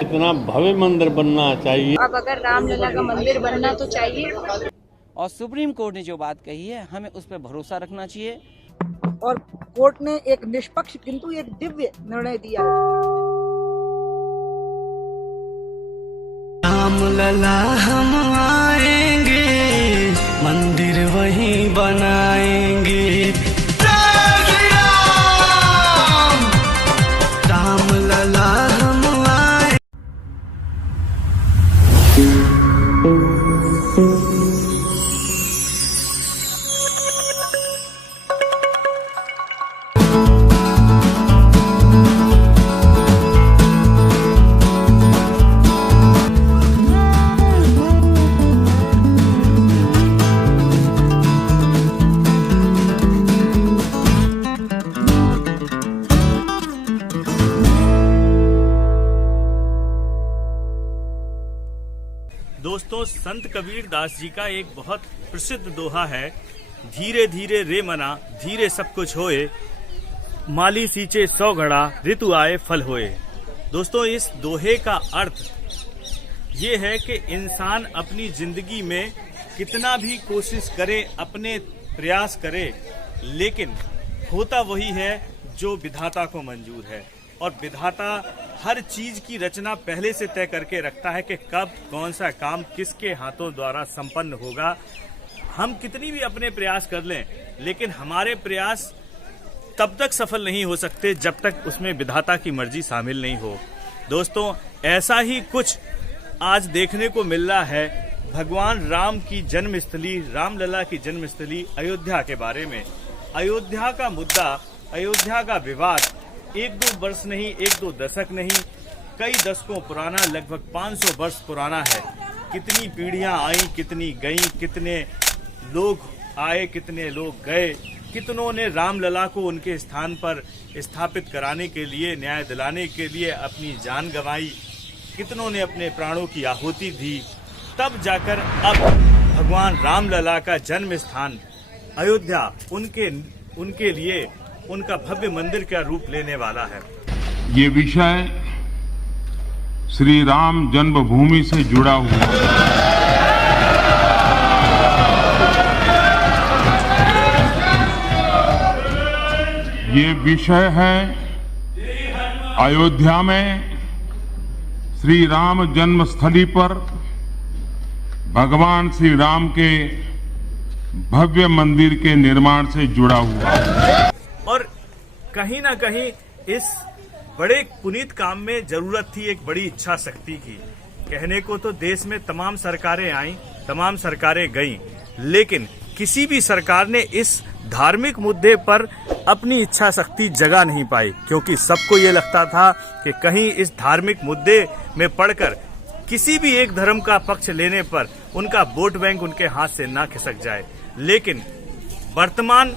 इतना भव्य मंदिर बनना चाहिए। अब अगर रामलला का मंदिर बनना तो चाहिए, और सुप्रीम कोर्ट ने जो बात कही है हमें उस पर भरोसा रखना चाहिए। और कोर्ट ने एक निष्पक्ष किंतु एक दिव्य निर्णय दिया। रामलला हम आएंगे, मंदिर वहीं बनाएंगे। रामलला हम आए। दोस्तों, संत कबीर दास जी का एक बहुत प्रसिद्ध दोहा है, धीरे धीरे रे मना धीरे सब कुछ होए, माली सींचे 100 घड़ा ऋतु आए फल होए। दोस्तों, इस दोहे का अर्थ ये है कि इंसान अपनी जिंदगी में कितना भी कोशिश करे, अपने प्रयास करे, लेकिन होता वही है जो विधाता को मंजूर है। और विधाता हर चीज की रचना पहले से तय करके रखता है कि कब कौन सा काम किसके हाथों द्वारा संपन्न होगा। हम कितनी भी अपने प्रयास कर लें, लेकिन हमारे प्रयास तब तक सफल नहीं हो सकते जब तक उसमें विधाता की मर्जी शामिल नहीं हो। दोस्तों, ऐसा ही कुछ आज देखने को मिल रहा है भगवान राम की जन्मस्थली, रामलला की जन्मस्थली अयोध्या के बारे में। अयोध्या का मुद्दा, अयोध्या का विवाद 1-2 वर्ष नहीं, 1-2 दशक नहीं, कई दशकों पुराना, लगभग 500 वर्ष पुराना है। कितनी पीढ़ियां आई, कितनी गईं, कितने लोग आए, कितने लोग गए, कितनों ने रामलला को उनके स्थान पर स्थापित कराने के लिए, न्याय दिलाने के लिए अपनी जान गंवाई, कितनों ने अपने प्राणों की आहुति दी। तब जाकर अब भगवान रामलला का जन्म स्थान अयोध्या उनके लिए उनका भव्य मंदिर का रूप लेने वाला है। ये विषय श्री राम जन्मभूमि से जुड़ा हुआ है। ये विषय है अयोध्या में श्री राम जन्मस्थली पर भगवान श्री राम के भव्य मंदिर के निर्माण से जुड़ा हुआ है। और कहीं ना कहीं इस बड़े पुनीत काम में जरूरत थी एक बड़ी इच्छा शक्ति की। कहने को तो देश में तमाम सरकारें आईं, तमाम सरकारें गईं, लेकिन किसी भी सरकार ने इस धार्मिक मुद्दे पर अपनी इच्छा शक्ति जगा नहीं पाई, क्योंकि सबको ये लगता था कि कहीं इस धार्मिक मुद्दे में पड़कर किसी भी एक धर्म का पक्ष लेने पर उनका वोट बैंक उनके हाथ से ना खिसक जाए। लेकिन वर्तमान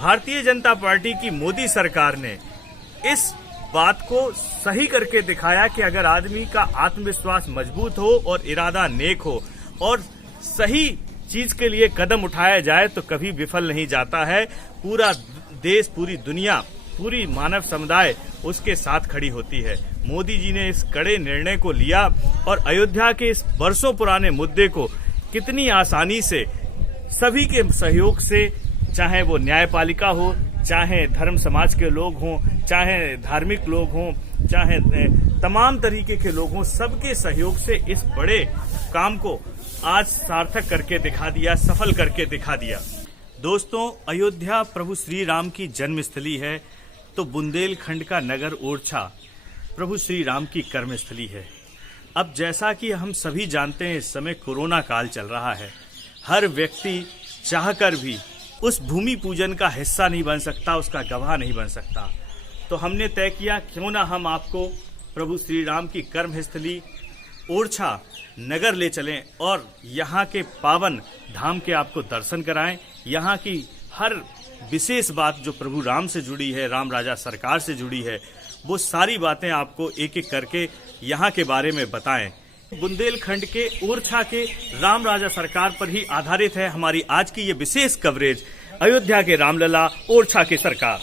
भारतीय जनता पार्टी की मोदी सरकार ने इस बात को सही करके दिखाया कि अगर आदमी का आत्मविश्वास मजबूत हो और इरादा नेक हो और सही चीज के लिए कदम उठाया जाए तो कभी विफल नहीं जाता है। पूरा देश, पूरी दुनिया, पूरी मानव समुदाय उसके साथ खड़ी होती है। मोदी जी ने इस कड़े निर्णय को लिया और अयोध्या के इस वर्षों पुराने मुद्दे को कितनी आसानी से सभी के सहयोग से, चाहे वो न्यायपालिका हो, चाहे धर्म समाज के लोग हों, चाहे धार्मिक लोग हों, चाहे तमाम तरीके के लोग हों, सबके सहयोग से इस बड़े काम को आज सार्थक करके दिखा दिया, सफल करके दिखा दिया। दोस्तों, अयोध्या प्रभु श्री राम की जन्मस्थली है तो बुंदेलखंड का नगर ओरछा प्रभु श्री राम की कर्मस्थली है। अब जैसा कि हम सभी जानते हैं, इस समय कोरोना काल चल रहा है। हर व्यक्ति चाहकर भी उस भूमि पूजन का हिस्सा नहीं बन सकता, उसका गवाह नहीं बन सकता। तो हमने तय किया क्यों ना हम आपको प्रभु श्री राम की कर्मस्थली ओरछा नगर ले चलें और यहाँ के पावन धाम के आपको दर्शन कराएं। यहाँ की हर विशेष बात जो प्रभु राम से जुड़ी है, राम राजा सरकार से जुड़ी है, वो सारी बातें आपको एक एक करके यहाँ के बारे में बताएं। बुंदेलखंड के ओरछा के राम राजा सरकार पर ही आधारित है हमारी आज की ये विशेष कवरेज, अयोध्या के रामलला, ओरछा की सरकार।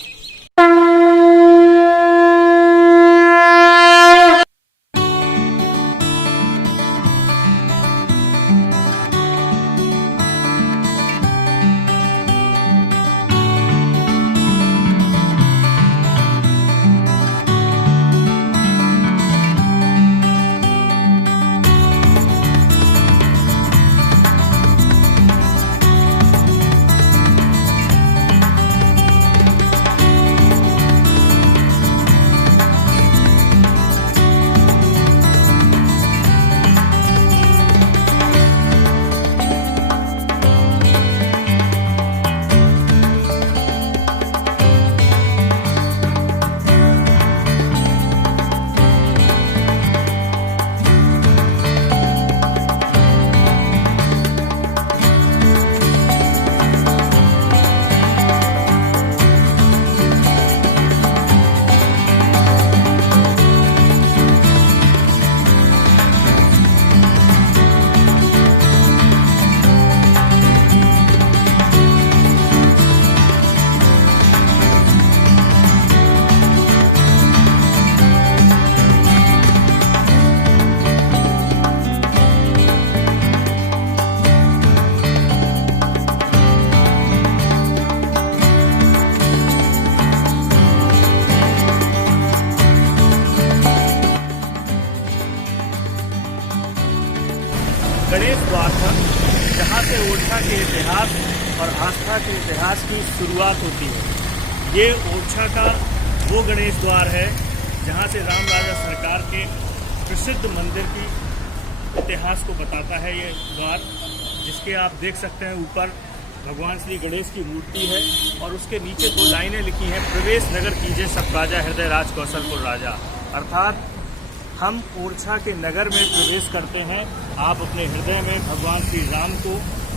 जहाँ से ओरछा के इतिहास और आस्था के इतिहास की शुरुआत होती है। ये ओरछा का वो गणेश द्वार है जहाँ से राम राजा सरकार के प्रसिद्ध मंदिर की इतिहास को बताता है ये द्वार, जिसके आप देख सकते हैं ऊपर भगवान श्री गणेश की मूर्ति है और उसके नीचे 2 लाइनें लिखी हैं, प्रवेश नगर कीजिए सब राजा हृदय राज कौशलपुर राजा। अर्थात हम ओरछा के नगर में प्रवेश करते हैं, आप अपने हृदय में भगवान श्री राम को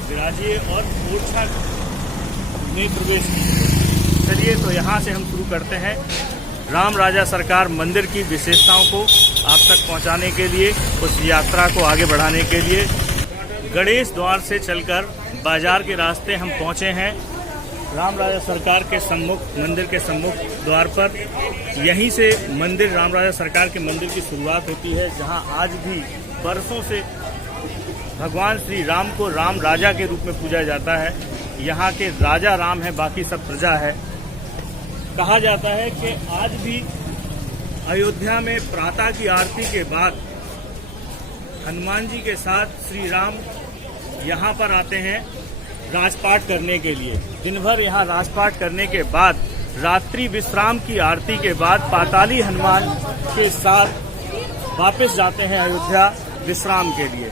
विराजिए और ओरछा में प्रवेश कीजिए। चलिए तो यहाँ से हम शुरू करते हैं राम राजा सरकार मंदिर की विशेषताओं को आप तक पहुँचाने के लिए, उस यात्रा को आगे बढ़ाने के लिए। गणेश द्वार से चलकर बाजार के रास्ते हम पहुँचे हैं राम राजा सरकार के सम्मुख, मंदिर के सम्मुख द्वार पर। यहीं से मंदिर, राम राजा सरकार के मंदिर की शुरुआत होती है, जहां आज भी बरसों से भगवान श्री राम को राम राजा के रूप में पूजा जाता है। यहाँ के राजा राम है, बाकी सब प्रजा है। कहा जाता है कि आज भी अयोध्या में प्रातः की आरती के बाद हनुमान जी के साथ श्री राम यहाँ पर आते हैं राजपाट करने के लिए। दिन भर यहाँ राजपाट करने के बाद रात्रि विश्राम की आरती के बाद पाताली हनुमान के साथ वापस जाते हैं अयोध्या विश्राम के लिए।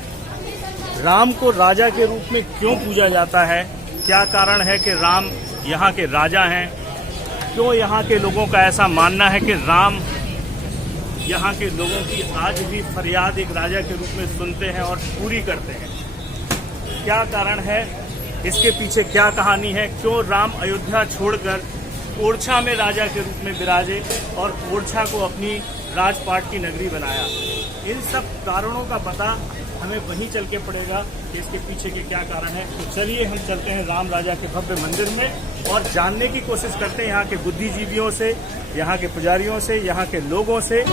राम को राजा के रूप में क्यों पूजा जाता है? क्या कारण है कि राम यहाँ के राजा हैं? क्यों यहाँ के लोगों का ऐसा मानना है कि राम यहाँ के लोगों की आज भी फरियाद एक राजा के रूप में सुनते हैं और पूरी करते हैं? क्या कारण है? इसके पीछे क्या कहानी है? क्यों राम अयोध्या छोड़कर ओरछा में राजा के रूप में विराजे और ओरछा को अपनी राजपाट की नगरी बनाया? इन सब कारणों का पता हमें वहीं चल के पड़ेगा कि इसके पीछे के क्या कारण है। तो चलिए हम चलते हैं राम राजा के भव्य मंदिर में और जानने की कोशिश करते हैं यहाँ के बुद्धिजीवियों से, यहाँ के पुजारियों से, यहाँ के लोगों से।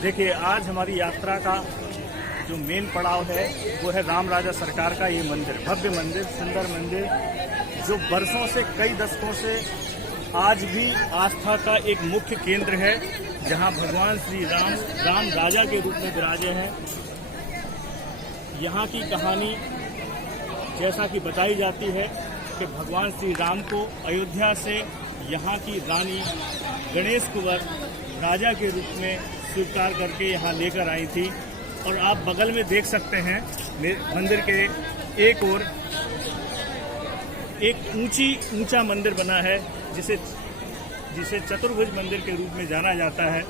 देखिए, आज हमारी यात्रा का जो मेन पड़ाव है वो है राम राजा सरकार का ये मंदिर, भव्य मंदिर, सुंदर मंदिर, जो बरसों से, कई दशकों से आज भी आस्था का एक मुख्य केंद्र है, जहां भगवान श्री राम राजा के रूप में विराजे हैं। यहाँ की कहानी जैसा कि बताई जाती है कि भगवान श्री राम को अयोध्या से यहाँ की रानी गणेश कुंवर राजा के रूप में स्वीकार करके यहाँ लेकर आई थी। और आप बगल में देख सकते हैं मंदिर के एक ओर एक ऊंचा मंदिर बना है, जिसे चतुर्भुज मंदिर के रूप में जाना जाता है।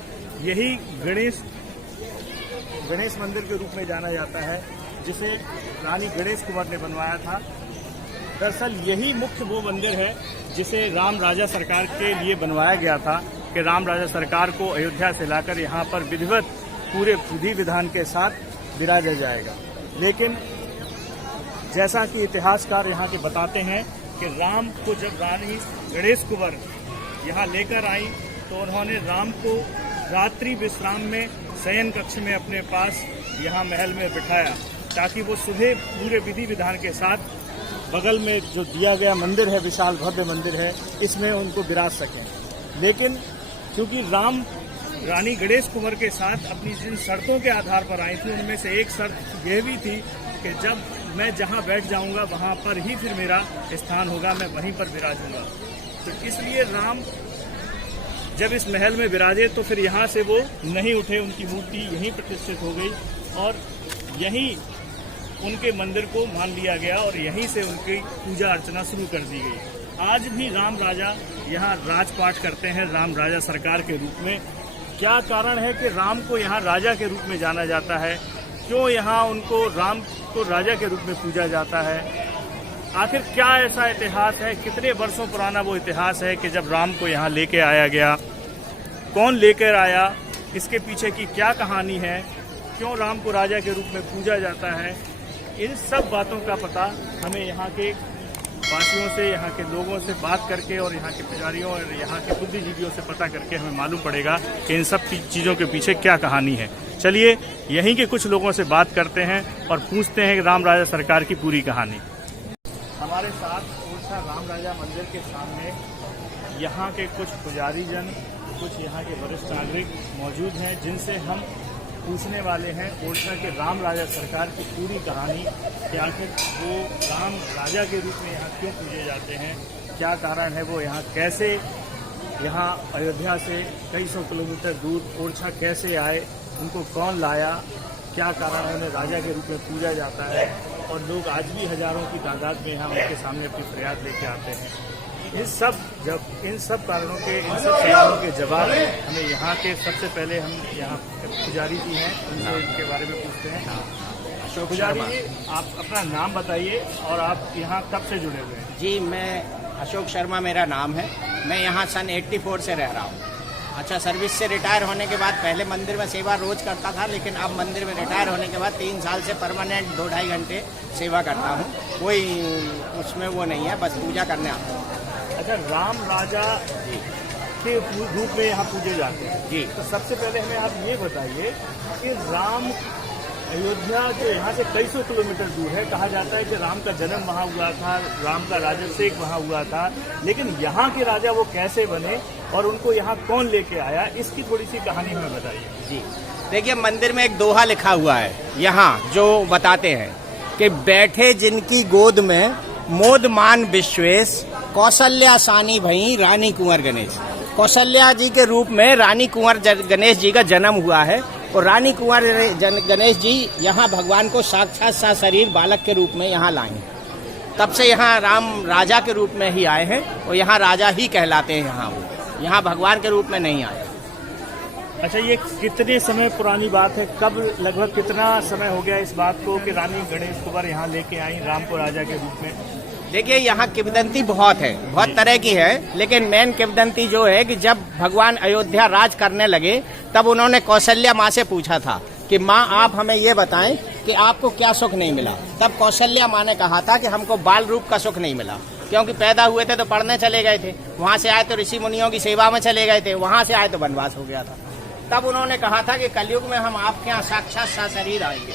यही गणेश मंदिर के रूप में जाना जाता है, जिसे रानी गणेश कुंवर ने बनवाया था। दरअसल यही मुख्य वो मंदिर है जिसे राम राजा सरकार के लिए बनवाया गया था कि राम राजा सरकार को अयोध्या से लाकर यहाँ पर विधिवत पूरे विधि विधान के साथ विराजा जाएगा। लेकिन जैसा कि इतिहासकार यहाँ के बताते हैं कि राम को जब रानी गणेश कुंवर यहाँ लेकर आई तो उन्होंने राम को रात्रि विश्राम में शयन कक्ष में अपने पास यहाँ महल में बिठाया, ताकि वो सुबह पूरे विधि विधान के साथ बगल में जो दिया गया मंदिर है, विशाल भव्य मंदिर है, इसमें उनको विराज सकें। लेकिन क्योंकि राम रानी गणेश कुंवर के साथ अपनी जिन शर्तों के आधार पर आई थी, उनमें से एक शर्त यह भी थी कि जब मैं जहां बैठ जाऊंगा वहां पर ही फिर मेरा स्थान होगा, मैं वहीं पर विराजूंगा। तो इसलिए राम जब इस महल में विराजे तो फिर यहाँ से वो नहीं उठे, उनकी मूर्ति यहीं प्रतिष्ठित हो गई और यहीं उनके मंदिर को मान लिया गया और यहीं से उनकी पूजा अर्चना शुरू कर दी गई। आज भी राम राजा यहाँ राजपाट करते हैं राम राजा सरकार के रूप में। क्या कारण है कि राम को यहाँ राजा के रूप में जाना जाता है? क्यों यहाँ उनको राम को राजा के रूप में पूजा जाता है? आखिर क्या ऐसा इतिहास है, कितने वर्षों पुराना वो इतिहास है कि जब राम को यहाँ लेके आया गया, कौन लेकर आया, इसके पीछे की क्या कहानी है, क्यों राम को राजा के रूप में पूजा जाता है, इन सब बातों का पता हमें यहाँ के वासियों से, यहाँ के लोगों से बात करके और यहाँ के पुजारियों और यहाँ के बुद्धिजीवियों से पता करके हमें मालूम पड़ेगा कि इन सब चीज़ों के पीछे क्या कहानी है। चलिए यहीं के कुछ लोगों से बात करते हैं और पूछते हैं राम राजा सरकार की पूरी कहानी। हमारे साथ ओरछा राम राजा मंदिर के सामने यहाँ के कुछ पुजारी जन, कुछ यहाँ के वरिष्ठ नागरिक मौजूद हैं जिनसे हम पूछने वाले हैं ओरछा के राम राजा सरकार की पूरी कहानी कि आखिर वो राम राजा के रूप में यहाँ क्यों पूजे जाते हैं, क्या कारण है, वो यहाँ कैसे, यहाँ अयोध्या से कई सौ किलोमीटर दूर ओरछा कैसे आए, उनको कौन लाया, क्या कारण है उन्हें राजा के रूप में पूजा जाता है और लोग आज भी हजारों की तादाद में यहाँ उनके सामने अपनी फरियाद लेके आते हैं। इन सब कारणों के, इन सब सवालों के जवाब हमें यहाँ के सबसे पहले हम यहाँ पुजारी जी हैं उनसे इनके बारे में पूछते हैं। अशोक पुजारी जी, आप अपना नाम बताइए और आप यहाँ कब से जुड़े हुए हैं? जी, मैं अशोक शर्मा मेरा नाम है। मैं यहाँ सन 84 से रह रहा हूँ। अच्छा, सर्विस से रिटायर होने के बाद पहले मंदिर में सेवा रोज करता था, लेकिन अब मंदिर में रिटायर होने के बाद 3 साल से परमानेंट 2-2.5 घंटे सेवा करता हूँ। कोई उसमें वो नहीं है, बस पूजा करने आता हूँ। अच्छा, राम राजा के रूप में यहाँ पूजे जाते हैं जी। तो सबसे पहले हमें आप ये बताइए कि राम अयोध्या जो यहाँ से कई सौ किलोमीटर दूर है, कहा जाता है कि राम का जन्म वहाँ हुआ था, राम का राज्याभिषेक वहाँ हुआ था, लेकिन यहाँ के राजा वो कैसे बने और उनको यहाँ कौन लेके आया, इसकी थोड़ी सी कहानी हमें बताइए। जी, देखिए मंदिर में एक दोहा लिखा हुआ है यहाँ जो बताते हैं कि बैठे जिनकी गोद में मोद मान विश्वेश, कौशल्या सानी भई रानी कुंवर गणेश। कौशल्या जी के रूप में रानी कुंवर गणेश जी का जन्म हुआ है और रानी कुंवर गणेश जी यहाँ भगवान को साक्षात सशरीर बालक के रूप में यहाँ लाए। तब से यहाँ राम राजा के रूप में ही आए हैं और यहाँ राजा ही कहलाते हैं। यहाँ भगवान के रूप में नहीं आए। अच्छा, ये कितने समय पुरानी बात है, कब लगभग कितना समय हो गया इस बात को कि रानी गणेश कुंवर यहाँ लेके आई राम को राजा के रूप में? देखिए, यहाँ किंवदंती बहुत है, बहुत तरह की है, लेकिन मेन किंवदंती जो है कि जब भगवान अयोध्या राज करने लगे तब उन्होंने कौशल्या माँ से पूछा था कि माँ आप हमें ये बताएं कि आपको क्या सुख नहीं मिला। तब कौशल्या माँ ने कहा था कि हमको बाल रूप का सुख नहीं मिला, क्योंकि पैदा हुए थे तो पढ़ने चले गए थे, वहाँ से आए तो ऋषि मुनियों की सेवा में चले गए थे, वहाँ से आए तो वनवास हो गया था। तब उन्होंने कहा था कि कलयुग में हम आपके यहाँ साक्षात सशरीर आएंगे।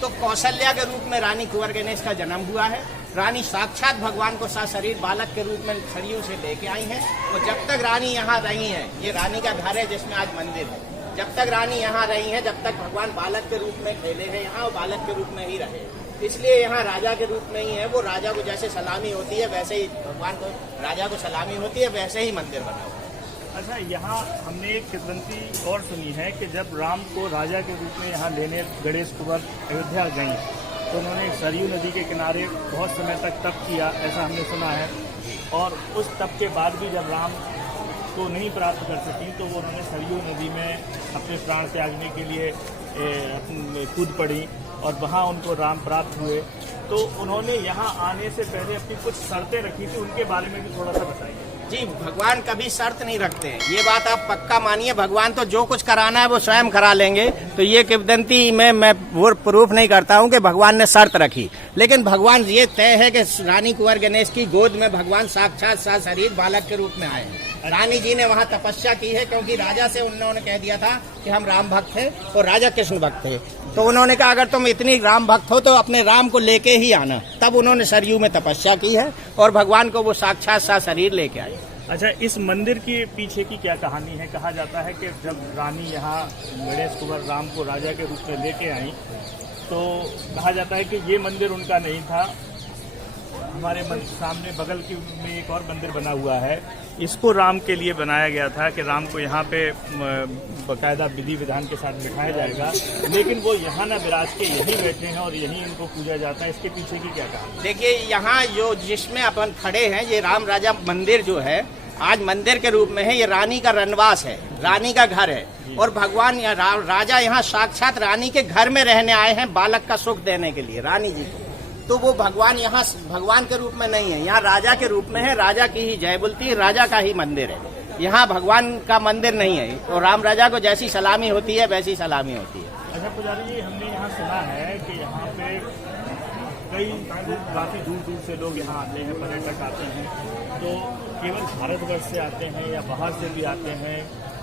तो कौशल्या के रूप में रानी कुंवर गणेश का जन्म हुआ है। रानी साक्षात भगवान को सशरीर बालक के रूप में सरयू से लेके आई हैं और जब तक रानी यहाँ रही है, ये रानी का घर है जिसमें आज मंदिर है, जब तक रानी यहाँ रही है, जब तक भगवान बालक के रूप में खेले हैं यहाँ, और बालक के रूप में ही रहे, इसलिए यहाँ राजा के रूप में ही है। वो राजा को जैसे सलामी होती है वैसे ही भगवान को राजा को सलामी होती है, वैसे ही मंदिर बना हुआ है। अच्छा, यहाँ हमने एक किंवदंती और सुनी है कि जब राम को राजा के रूप में यहाँ लेने गणेश कुंवर अयोध्या गई तो उन्होंने सरयू नदी के किनारे बहुत समय तक तप किया, ऐसा हमने सुना है। और उस तप के बाद भी जब राम को नहीं प्राप्त कर सकी तो वो उन्होंने सरयू नदी में अपने प्राण त्यागने के लिए कूद पड़ी और वहाँ उनको राम प्राप्त हुए। तो उन्होंने यहाँ आने से पहले अपनी कुछ शर्तें रखी थी, उनके बारे में भी थोड़ा सा बताइए। जी, भगवान कभी शर्त नहीं रखते हैं, ये बात आप पक्का मानिए। भगवान तो जो कुछ कराना है वो स्वयं करा लेंगे। तो ये किंवदंती में मैं वो प्रूफ नहीं करता हूँ कि भगवान ने शर्त रखी, लेकिन भगवान ये तय है कि रानी कुंवर गणेश की गोद में भगवान साक्षात सशरीर बालक के रूप में आए। रानी जी ने वहाँ तपस्या की है, क्योंकि राजा से उन्होंने कह दिया था कि हम राम भक्त थे और राजा कृष्ण भक्त थे। तो उन्होंने कहा अगर तुम इतनी राम भक्त हो तो अपने राम को लेके ही आना। तब उन्होंने सरयू में तपस्या की है और भगवान को वो साक्षात सशरीर लेके आए। अच्छा, इस मंदिर के पीछे की क्या कहानी है? कहा जाता है कि जब रानी यहाँ गणेश कुंवर राम को राजा के रूप में लेके आई तो कहा जाता है कि ये मंदिर उनका नहीं था। हमारे सामने बगल में एक और मंदिर बना हुआ है, इसको राम के लिए बनाया गया था कि राम को यहाँ पे बाकायदा विधि विधान के साथ बिठाया जाएगा, लेकिन वो यहाँ ना विराज के यहीं बैठे हैं और यहीं इनको पूजा जाता है। इसके पीछे की क्या कहानी? देखिए, यहाँ जो जिसमें अपन खड़े हैं ये राम राजा मंदिर जो है, आज मंदिर के रूप में है। ये रानी का रनवास है, रानी का घर है, और भगवान राजा यहाँ साक्षात रानी के घर में रहने आए हैं, बालक का सुख देने के लिए रानी जी को। तो वो भगवान यहाँ भगवान के रूप में नहीं है, यहाँ राजा के रूप में है। राजा की ही जय बोलती है, राजा का ही मंदिर है, यहाँ भगवान का मंदिर नहीं है। तो राम राजा को जैसी सलामी होती है वैसी सलामी होती है। अच्छा पुजारी जी, हमने यहाँ सुना है कि यहाँ पे काफी दूर दूर से लोग यहाँ आते हैं, पर्यटक आते हैं, तो केवल भारतवर्ष से आते हैं या बाहर से भी आते हैं,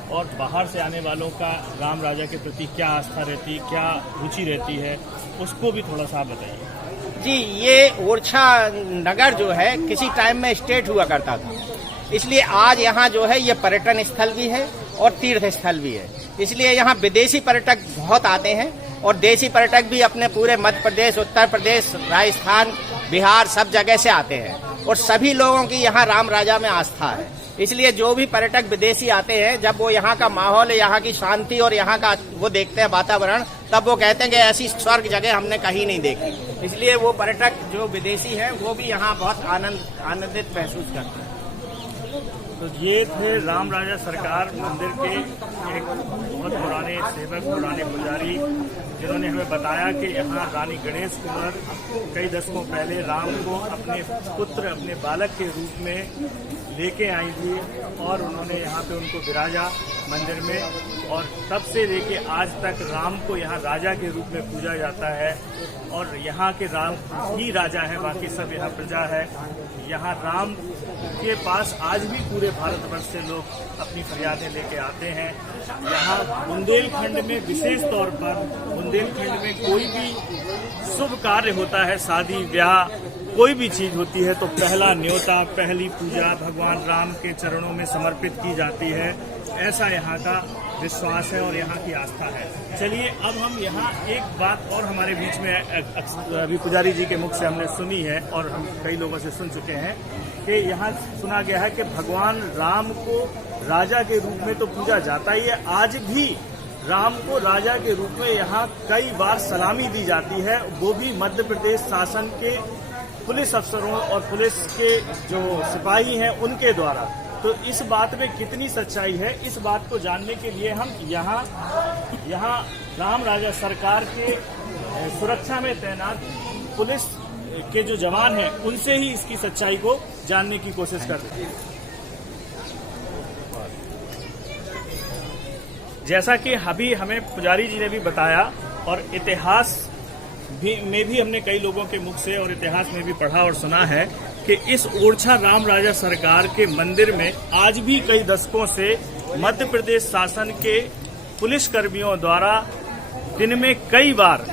और बाहर से आने वालों का राम राजा के प्रति क्या आस्था रहती, क्या रुचि रहती है, उसको भी थोड़ा सा बताइए। जी, ये ओरछा नगर जो है किसी टाइम में स्टेट हुआ करता था, इसलिए आज यहाँ जो है ये पर्यटन स्थल भी है और तीर्थ स्थल भी है। इसलिए यहाँ विदेशी पर्यटक बहुत आते हैं, और देशी पर्यटक भी अपने पूरे मध्य प्रदेश, उत्तर प्रदेश, राजस्थान, बिहार सब जगह से आते हैं, और सभी लोगों की यहाँ राम राजा में आस्था है। इसलिए जो भी पर्यटक विदेशी आते हैं, जब वो यहाँ का माहौल, यहाँ की शांति और यहाँ का वो देखते हैं वातावरण, तब वो कहते हैं कि ऐसी स्वर्ग जगह हमने कहीं नहीं देखी। इसलिए वो पर्यटक जो विदेशी हैं वो भी यहाँ बहुत आनंदित महसूस करते हैं। तो ये थे राम राजा सरकार मंदिर के एक बहुत पुराने सेवक, पुराने पुजारी, जिन्होंने हमें बताया कि यहाँ रानी गणेश कुंवर कई दशकों पहले राम को अपने पुत्र, अपने बालक के रूप में लेके आई थी, और उन्होंने यहाँ पे उनको विराजा मंदिर में, और तब से लेके आज तक राम को यहाँ राजा के रूप में पूजा जाता है। और यहाँ के राम ही राजा है, बाकी सब यहाँ प्रजा है। यहाँ राम के पास आज भी पूरे भारतवर्ष से लोग अपनी फरियादें लेके आते हैं। यहाँ बुंदेलखंड में विशेष तौर पर, बुंदेलखंड में कोई भी शुभ कार्य होता है, शादी ब्याह कोई भी चीज होती है, तो पहला न्योता, पहली पूजा भगवान राम के चरणों में समर्पित की जाती है। ऐसा यहाँ का विश्वास है और यहाँ की आस्था है। चलिए अब हम यहाँ एक बात और हमारे बीच में अभी पुजारी जी के मुख से हमने सुनी है, और हम कई लोगों से सुन चुके हैं कि यहाँ सुना गया है कि भगवान राम को राजा के रूप में तो पूजा जाता ही है, आज भी राम को राजा के रूप में यहाँ कई बार सलामी दी जाती है, वो भी मध्य प्रदेश शासन के पुलिस अफसरों और पुलिस के जो सिपाही हैं उनके द्वारा। तो इस बात में कितनी सच्चाई है, इस बात को जानने के लिए हम यहाँ राम राजा सरकार के सुरक्षा में तैनात पुलिस के जो जवान हैं उनसे ही इसकी सच्चाई को जानने की कोशिश कर रहे हैं। जैसा कि अभी हमें पुजारी जी ने भी बताया, और इतिहास में भी हमने कई लोगों के मुख से और इतिहास में भी पढ़ा और सुना है कि इस ओरछा राम राजा सरकार के मंदिर में आज भी कई दशकों से मध्य प्रदेश शासन के पुलिस कर्मियों द्वारा दिन में कई बार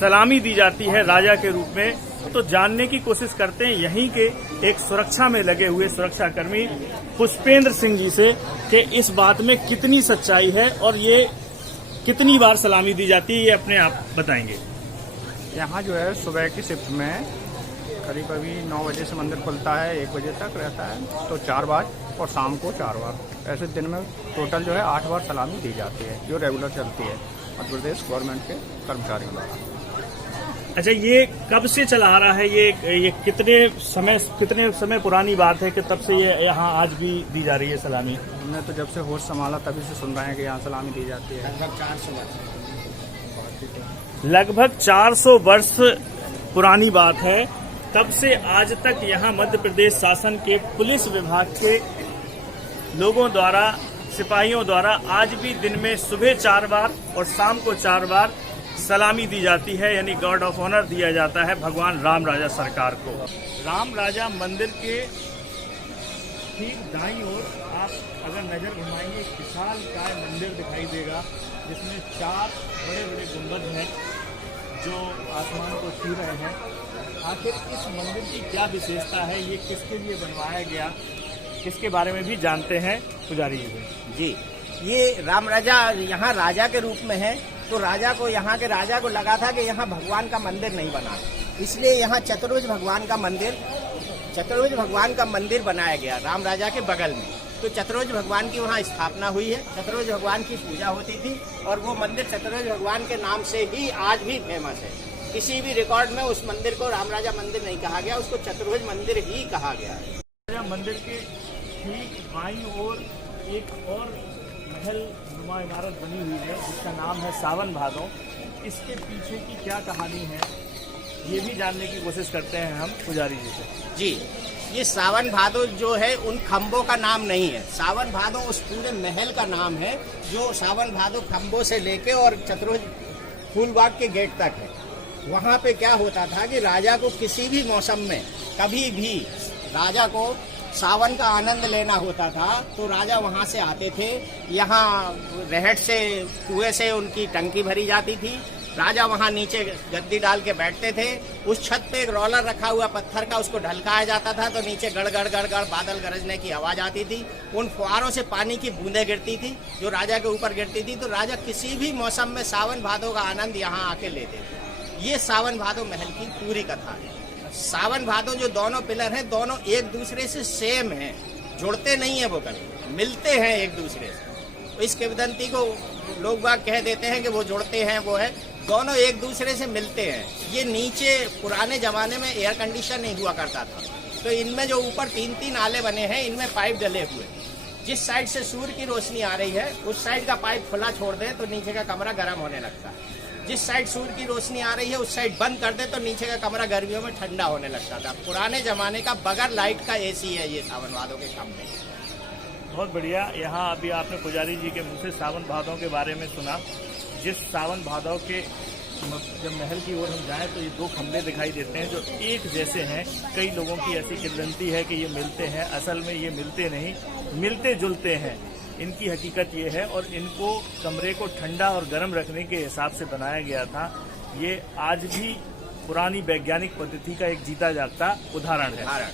सलामी दी जाती है राजा के रूप में। तो जानने की कोशिश करते हैं यहीं के एक सुरक्षा में लगे हुए सुरक्षा कर्मी पुष्पेंद्र सिंह जी से कि इस बात में कितनी सच्चाई है और ये कितनी बार सलामी दी जाती है, ये अपने आप बताएंगे। यहाँ जो है सुबह की शिफ्ट में करीब अभी 9 बजे से मंदिर खुलता है, 1 बजे तक रहता है, तो 4 बार, और शाम को 4 बार, ऐसे दिन में टोटल जो है 8 बार सलामी दी जाती है, जो रेगुलर चलती है मध्य प्रदेश गवर्नमेंट के कर्मचारियों द्वारा। अच्छा, ये कब से चला आ रहा है? ये कितने समय पुरानी बात है कि तब से ये यहाँ आज भी दी जा रही है सलामी? हमने तो जब से होश संभाला तभी से सुन रहे हैं कि यहाँ सलामी दी जाती है। लगभग 400 वर्ष पुरानी बात है। तब से आज तक यहाँ मध्य प्रदेश शासन के पुलिस विभाग के लोगों द्वारा, सिपाहियों द्वारा आज भी दिन में सुबह 4 बार और शाम को 4 बार सलामी दी जाती है, यानी गार्ड ऑफ ऑनर दिया जाता है भगवान राम राजा सरकार को। राम राजा मंदिर के ठीक दाईं ओर आप अगर नजर घुमाएंगे, एक विशाल काय मंदिर दिखाई देगा जिसमें 4 बड़े बड़े गुंबद हैं जो आसमान को छू रहे हैं। आखिर इस मंदिर की क्या विशेषता है, ये किसके लिए बनवाया गया, इसके बारे में भी जानते हैं पुजारी जी। ये राम राजा यहाँ राजा के रूप में है, तो राजा को, यहाँ के राजा को लगा था कि यहाँ भगवान का मंदिर नहीं बना, इसलिए यहाँ चतुर्भुज भगवान का मंदिर बनाया गया राम राजा के बगल में। तो चतुर्भुज भगवान की वहाँ स्थापना हुई है, चतुर्भुज भगवान की पूजा होती थी, और वो मंदिर चतुर्भुज भगवान के नाम से ही आज भी फेमस है। किसी भी रिकॉर्ड में उस मंदिर को राम राजा मंदिर नहीं कहा गया, उसको चतुर्भुज मंदिर ही कहा गया है। मंदिर के ठीक बाईं ओर एक और महल नुमा इमारत बनी हुई है जिसका नाम है सावन भादो। इसके पीछे की क्या कहानी है ये भी जानने की कोशिश करते हैं हम पुजारी जी से। जी, ये सावन भादो जो है उन खम्बों का नाम नहीं है। सावन भादो उस पूरे महल का नाम है जो सावन भादो खम्बों से लेके और चतुर्भुज फूलबाग के गेट तक है। वहाँ पे क्या होता था कि राजा को किसी भी मौसम में कभी भी राजा को सावन का आनंद लेना होता था तो राजा वहाँ से आते थे। यहाँ रहट से कुएं से उनकी टंकी भरी जाती थी। राजा वहाँ नीचे गद्दी डाल के बैठते थे। उस छत पे एक रोलर रखा हुआ पत्थर का, उसको ढलकाया जाता था तो नीचे गड़ गड़ गड़ गड़ बादल गरजने की आवाज आती थी। उन फुहारों से पानी की बूंदें गिरती थी जो राजा के ऊपर गिरती थी। तो राजा किसी भी मौसम में सावन भादो का आनंद यहाँ आके लेते थे। ये सावन भादो महल की पूरी कथा है। सावन भादो जो दोनों पिलर हैं दोनों एक दूसरे से सेम हैं, जुड़ते नहीं है, वो कभी मिलते हैं एक दूसरे से। तो इस किंवदंती को लोग बाग कह देते हैं कि वो जुड़ते हैं, वो है दोनों एक दूसरे से मिलते हैं। ये नीचे पुराने जमाने में एयर कंडीशन नहीं हुआ करता था तो इनमें जो ऊपर 3-3 आले बने हैं इनमें पाइप डले हुए। जिस साइड से सूर्य की रोशनी आ रही है उस साइड का पाइप खुला छोड़ दे तो नीचे का कमरा गर्म होने लगता है। जिस साइड सूर्य की रोशनी आ रही है उस साइड बंद कर दे तो नीचे का कमरा गर्मियों में ठंडा होने लगता था। पुराने जमाने का बगैर लाइट का एसी है ये सावन भादो के कमरे। बहुत बढ़िया। यहाँ अभी आपने पुजारी जी के मुंह से सावन भादों के बारे में सुना। जिस सावन भादों के जब महल की ओर हम जाएं तो ये 2 खंभे दिखाई देते हैं जो एक जैसे हैं। कई लोगों की ऐसी किंवदंती है कि ये मिलते हैं, असल में ये मिलते नहीं, मिलते जुलते हैं। इनकी हकीकत ये है और इनको कमरे को ठंडा और गर्म रखने के हिसाब से बनाया गया था। ये आज भी पुरानी वैज्ञानिक पद्धति का एक जीता जागता उदाहरण है।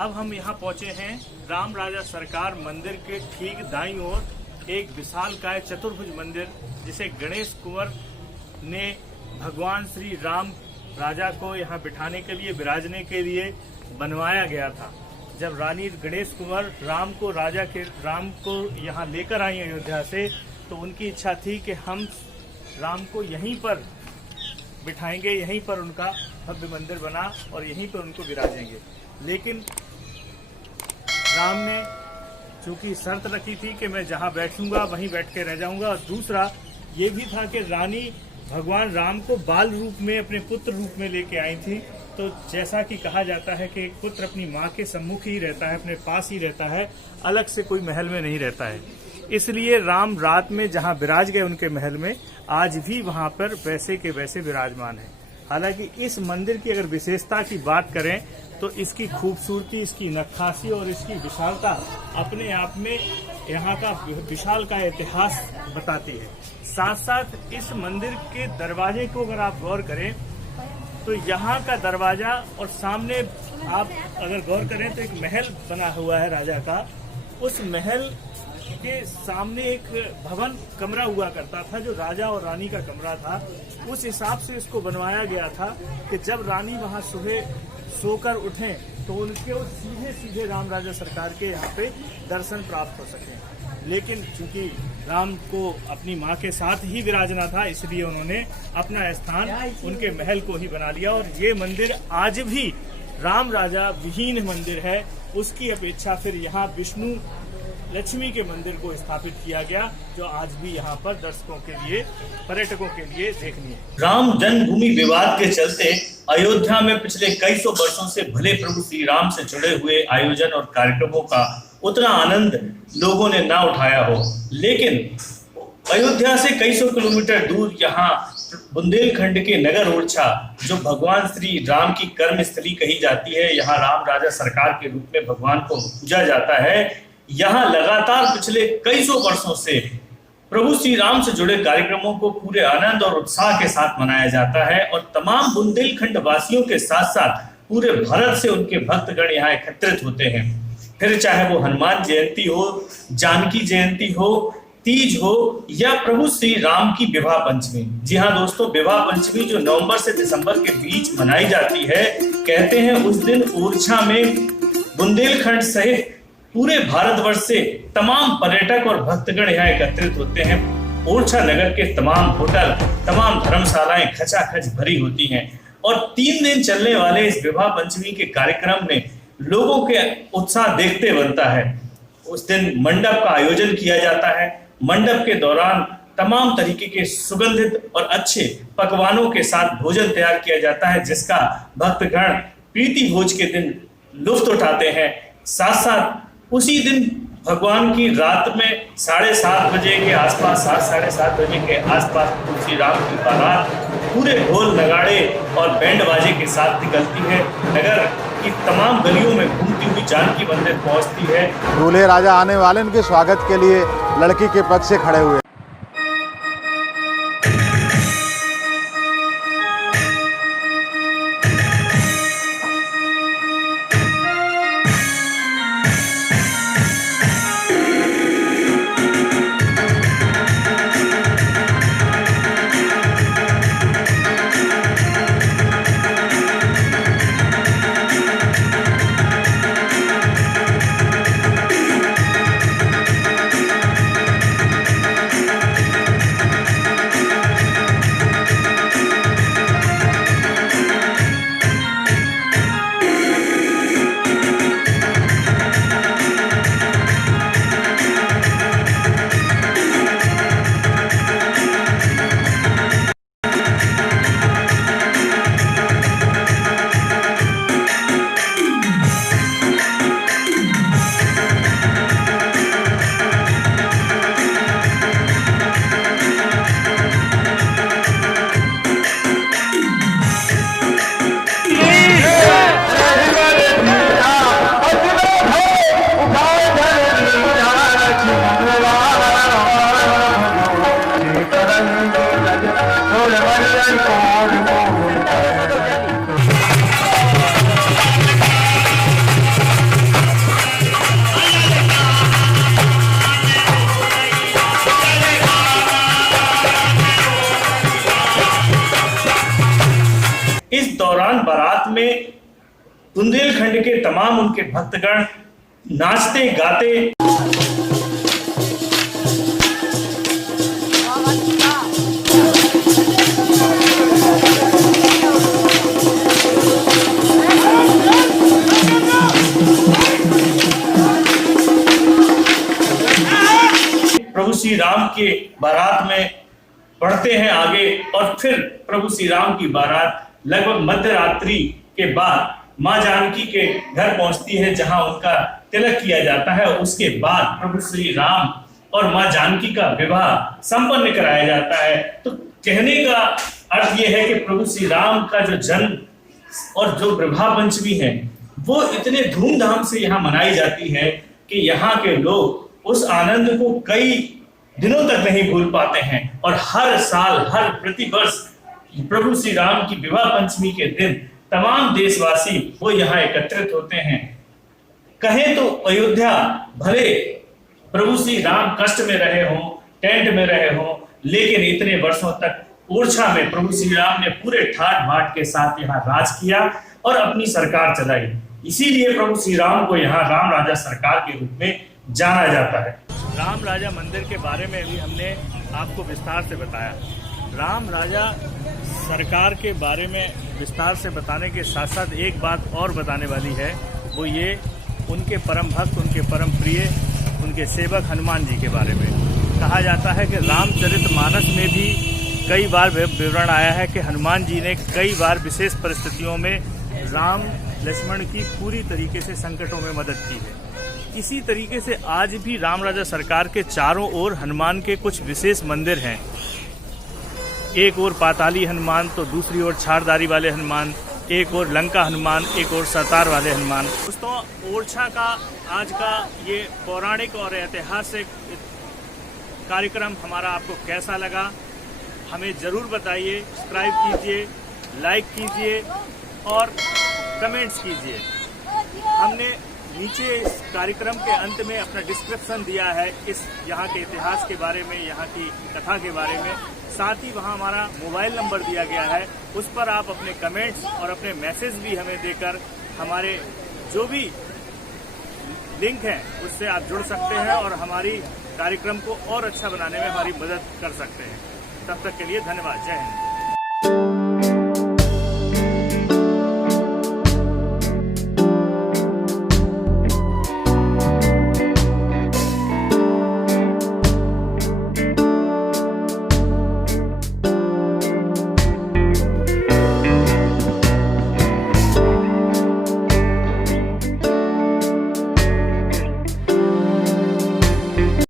अब हम यहाँ पहुंचे हैं राम राजा सरकार मंदिर के ठीक दाईं ओर एक विशालकाय चतुर्भुज मंदिर जिसे गणेश कुंवर ने भगवान श्री राम राजा को यहाँ बिठाने के लिए, विराजने के लिए बनवाया गया था। जब रानी गणेश कुंवर राम को यहाँ लेकर आई अयोध्या से तो उनकी इच्छा थी कि हम राम को यहीं पर बिठाएंगे, यहीं पर उनका भव्य मंदिर बना और यहीं पर उनको विराजेंगे। लेकिन राम ने चूंकि शर्त रखी थी कि मैं जहां बैठूंगा वहीं बैठ के रह जाऊंगा, और दूसरा ये भी था कि रानी भगवान राम को बाल रूप में, अपने पुत्र रूप में लेके आई थी। तो जैसा कि कहा जाता है कि एक पुत्र अपनी माँ के सम्मुख ही रहता है, अपने पास ही रहता है, अलग से कोई महल में नहीं रहता है। इसलिए राम रात में जहां विराज गए उनके महल में, आज भी वहां पर वैसे के वैसे विराजमान है। हालांकि इस मंदिर की अगर विशेषता की बात करें तो इसकी खूबसूरती, इसकी नक्काशी और इसकी विशालता अपने आप में यहाँ का विशाल का इतिहास बताती है। साथ साथ इस मंदिर के दरवाजे को अगर आप गौर करें तो यहाँ का दरवाजा और सामने आप अगर गौर करें तो एक महल बना हुआ है राजा का। उस महल के सामने एक भवन कमरा हुआ करता था जो राजा और रानी का कमरा था। उस हिसाब से इसको बनवाया गया था कि जब रानी वहां सुबह सोकर उठें तो उनके सीधे सीधे राम राजा सरकार के यहाँ पे दर्शन प्राप्त हो सके। लेकिन चूंकि राम को अपनी माँ के साथ ही विराजना था, इसलिए उन्होंने अपना स्थान उनके महल को ही बना लिया। और ये मंदिर आज भी राम राजा विहीन मंदिर है। उसकी अपेक्षा फिर यहाँ विष्णु लक्ष्मी के मंदिर को स्थापित किया गया, जो आज भी यहाँ पर दर्शकों के लिए, पर्यटकों के लिए देखनीय है। राम जन्मभूमि विवाद के चलते अयोध्या में पिछले कई सौ वर्षों से भले प्रभु श्री राम से जुड़े हुए आयोजन और कार्यक्रमों का उतना आनंद लोगों ने ना उठाया हो, लेकिन अयोध्या से कई सौ किलोमीटर दूर यहाँ बुंदेलखंड के नगर ओरछा, जो भगवान श्री राम की कर्म स्थली कही जाती है, यहाँ राम राजा सरकार के रूप में भगवान को पूजा जाता है। यहाँ लगातार पिछले कई सौ वर्षों से प्रभु श्री राम से जुड़े कार्यक्रमों को पूरे आनंद और उत्साह के साथ मनाया जाता है और तमाम बुंदेलखंड वासियों के साथ साथ पूरे भारत से उनके भक्तगण यहाँ एकत्रित होते हैं। फिर चाहे वो हनुमान जयंती हो, जानकी जयंती हो, तीज हो या प्रभु श्री राम की विवाह पंचमी। जी हाँ दोस्तों, विवाह पंचमी जो नवंबर से दिसंबर के बीच मनाई जाती है, कहते हैं उस दिन ओरछा में बुंदेलखंड सहित पूरे भारतवर्ष से तमाम पर्यटक और भक्तगण यहाँ एकत्रित होते हैं। ओरछा नगर के तमाम होटल, तमाम धर्मशालाएं खचाखच भरी होती हैं और 3 दिन चलने वाले इस विवाह पंचमी के कार्यक्रम में लोगों के उत्साह देखते बनता है। उस दिन मंडप का आयोजन किया जाता है। मंडप के दौरान तमाम तरीके के सुगंधित और अच्छे पकवानों के साथ भोजन तैयार किया जाता है, जिसका भक्तगण प्रीति भोज के दिन लुत्फ उठाते हैं। साथ साथ उसी दिन भगवान की रात में 7:30 बजे के आसपास, 7-7:30 बजे के आसपास श्री राम की बारात पूरे ढोल नगाड़े और बैंड बाजे के साथ निकलती है। नगर की तमाम गलियों में घूमती हुई जानकी मंदिर पहुंचती है। दूल्हे राजा आने वाले, उनके स्वागत के लिए लड़की के पक्ष से खड़े हुए। बारात में बुंदेलखंड के तमाम उनके भक्तगण नाचते गाते प्रभु श्री राम के बारात में बढ़ते हैं आगे और फिर प्रभु श्री राम की बारात लगभग मध्य रात्रि के बाद माँ जानकी के घर पहुंचती है, जहां उनका तिलक किया जाता है। उसके बाद प्रभु श्री राम और माँ जानकी का विवाह संपन्न कराया जाता है। तो कहने का अर्थ यह है कि प्रभु श्री राम का जो जन्म और जो विवाह पंचमी है वो इतने धूमधाम से यहाँ मनाई जाती है कि यहाँ के लोग उस आनंद को कई दिनों तक नहीं भूल पाते हैं। और हर साल, हर प्रतिवर्ष प्रभु श्री राम की विवाह पंचमी के दिन तमाम देशवासी वो यहाँ एकत्रित होते हैं। कहें तो अयोध्या भले प्रभु श्री राम कष्ट में रहे हों, टेंट में रहे हों, लेकिन इतने वर्षों तक ओरछा में प्रभु श्री राम ने पूरे ठाट बाट के साथ यहाँ राज किया और अपनी सरकार चलाई। इसीलिए प्रभु श्री राम को यहाँ राम राजा सरकार के रूप में जाना जाता है। राम राजा मंदिर के बारे में भी हमने आपको विस्तार से बताया। राम राजा सरकार के बारे में विस्तार से बताने के साथ साथ एक बात और बताने वाली है, वो ये उनके परम भक्त, उनके परम प्रिय, उनके सेवक हनुमान जी के बारे में। कहा जाता है कि रामचरितमानस में भी कई बार विवरण आया है कि हनुमान जी ने कई बार विशेष परिस्थितियों में राम लक्ष्मण की पूरी तरीके से संकटों में मदद की है। इसी तरीके से आज भी राम राजा सरकार के चारों ओर हनुमान के कुछ विशेष मंदिर हैं। एक ओर पाताली हनुमान, तो दूसरी ओर छारदारी वाले हनुमान, एक और लंका हनुमान, एक और सतार वाले हनुमान। दोस्तों, ओरछा का आज का ये पौराणिक और ऐतिहासिक कार्यक्रम हमारा आपको कैसा लगा, हमें ज़रूर बताइए। सब्सक्राइब कीजिए, लाइक कीजिए और कमेंट्स कीजिए। हमने नीचे इस कार्यक्रम के अंत में अपना डिस्क्रिप्शन दिया है इस यहाँ के इतिहास के बारे में, यहाँ की कथा के बारे में। साथ ही वहाँ हमारा मोबाइल नंबर दिया गया है, उस पर आप अपने कमेंट्स और अपने मैसेज भी हमें देकर हमारे जो भी लिंक है उससे आप जुड़ सकते हैं और हमारी कार्यक्रम को और अच्छा बनाने में हमारी मदद कर सकते हैं। तब तक के लिए धन्यवाद। जय हिंद।